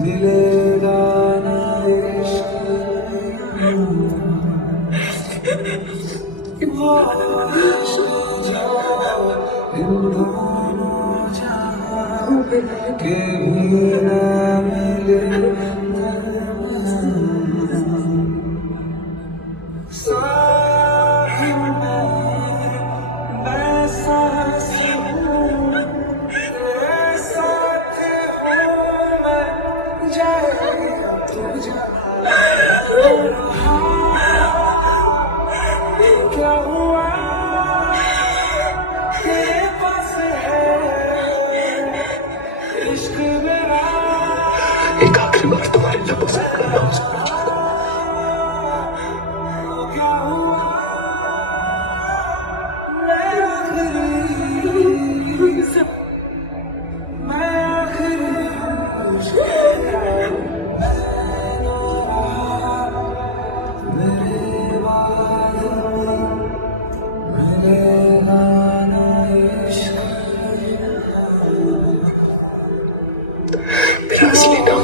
मिलेगा ना इश्क वो इश्क जो इन दोनों जहां के भी ना मिले साहिब मैं सांस हूँ तेरे साथ हूँ मैं जाएगा तू जा क्या हुआ तेरे पास है इश्क मेरा एक आखिरी बार तुम्हारे लबों से करना क्या हुआ मैं आखिरी मैं आखिरी मेरे बाद मिलेगा ना इश्क मेरा असली नाम